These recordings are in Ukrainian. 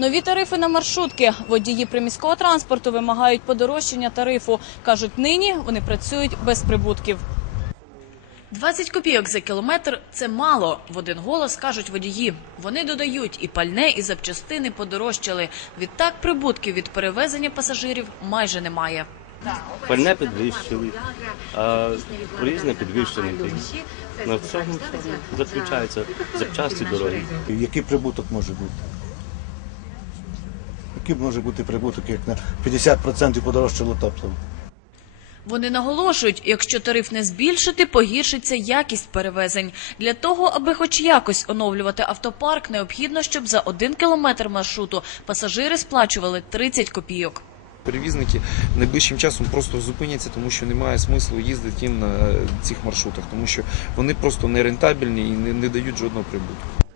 Нові тарифи на маршрутки. Водії приміського транспорту вимагають подорожчання тарифу. Кажуть, нині вони працюють без прибутків. 20 копійок за кілометр – це мало. В один голос кажуть водії. Вони додають і пальне, і запчастини подорожчали. Відтак прибутків від перевезення пасажирів майже немає. Пальне підвищили, а різне підвищене. На цьому заключається запчасті дорогі. Який прибуток може бути? Який може бути прибуток, як на 50% подорожчало топливо? Вони наголошують, якщо тариф не збільшити, погіршиться якість перевезень. Для того, аби хоч якось оновлювати автопарк, необхідно, щоб за один кілометр маршруту пасажири сплачували 30 копійок. Перевізники найближчим часом просто зупиняться, тому що немає смислу їздити їм на цих маршрутах, тому що вони просто не рентабельні і не, не дають жодного прибутку.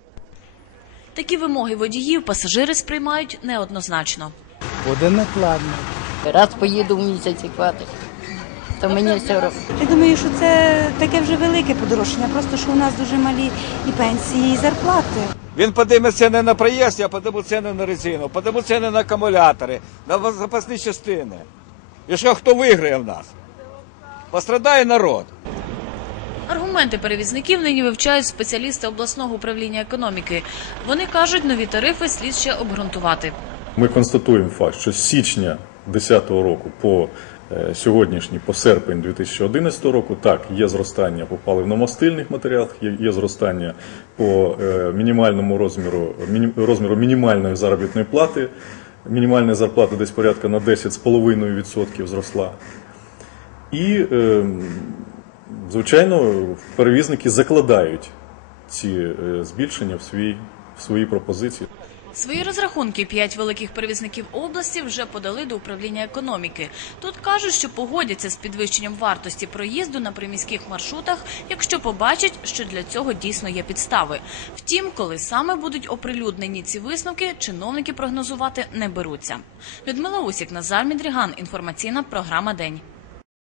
Такі вимоги водіїв пасажири сприймають неоднозначно. Буде накладно. Раз поїду в місяць і хватить. То мені все одно. Я думаю, що це таке вже велике подорожчання, просто що у нас дуже малі і пенсії, і зарплати. Він подиме ціни на проїзд, я подиму ціни на резину, подиму ціни на акумулятори, на запасні частини. І що хто виграє в нас? Пострадає народ. Аргументи перевізників нині вивчають спеціалісти обласного управління економіки. Вони кажуть, нові тарифи слід ще обґрунтувати. Ми констатуємо факт, що з січня 2010 року по е, сьогоднішній, по серпень 2011 року, так, є зростання по паливно-мастильних матеріалах, є, зростання по е, мінімальному розміру, розміру мінімальної заробітної плати. Мінімальна зарплата десь порядка на 10,5% зросла. І, е, звичайно, перевізники закладають ці е, збільшення в, свій, в свої пропозиції. Свої розрахунки п'ять великих перевізників області вже подали до управління економіки. Тут кажуть, що погодяться з підвищенням вартості проїзду на приміських маршрутах, якщо побачать, що для цього дійсно є підстави. Втім, коли саме будуть оприлюднені ці висновки, чиновники прогнозувати не беруться. Людмила Усік, Назар Мідріган. Інформаційна програма День.